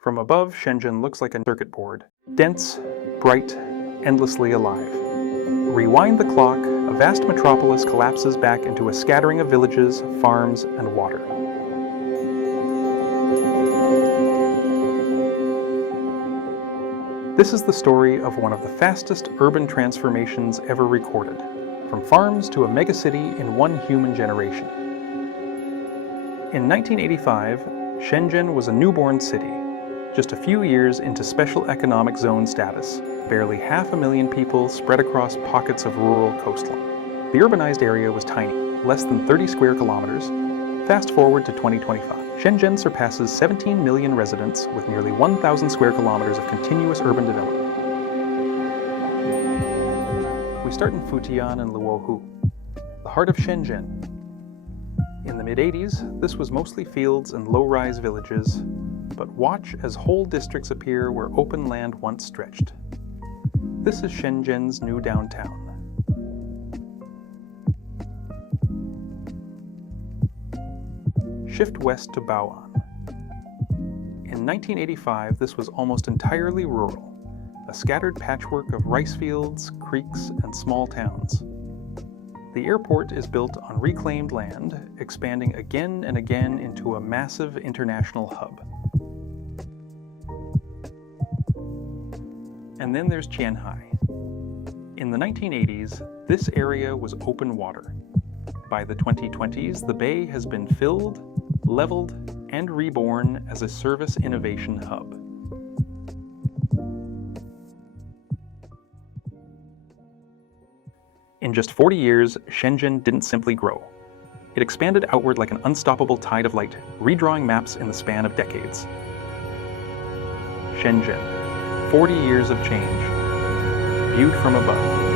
From above, Shenzhen looks like a circuit board. Dense, bright, endlessly alive. Rewind the clock, a vast metropolis collapses back into a scattering of villages, farms, and water. This is the story of one of the fastest urban transformations ever recorded, from farms to a megacity in one human generation. In 1985, Shenzhen was a newborn city, just a few years into special economic zone status, barely 500,000 people spread across pockets of rural coastline. The urbanized area was tiny, less than 30 square kilometers. Fast forward to 2025. Shenzhen surpasses 17 million residents with nearly 1,000 square kilometers of continuous urban development. We start in Futian and Luohu, the heart of Shenzhen. In the mid-80s, this was mostly fields and low-rise villages, but watch as whole districts appear where open land once stretched. This is Shenzhen's new downtown. Shift west to Bao'an. In 1985, this was almost entirely rural, a scattered patchwork of rice fields, creeks, and small towns. The airport is built on reclaimed land, expanding again and again into a massive international hub. And then there's Qianhai. In the 1980s, this area was open water. By the 2020s, the bay has been filled, leveled, and reborn as a service innovation hub. In just 40 years, Shenzhen didn't simply grow. It expanded outward like an unstoppable tide of light, redrawing maps in the span of decades. Shenzhen, 40 years of change, viewed from above.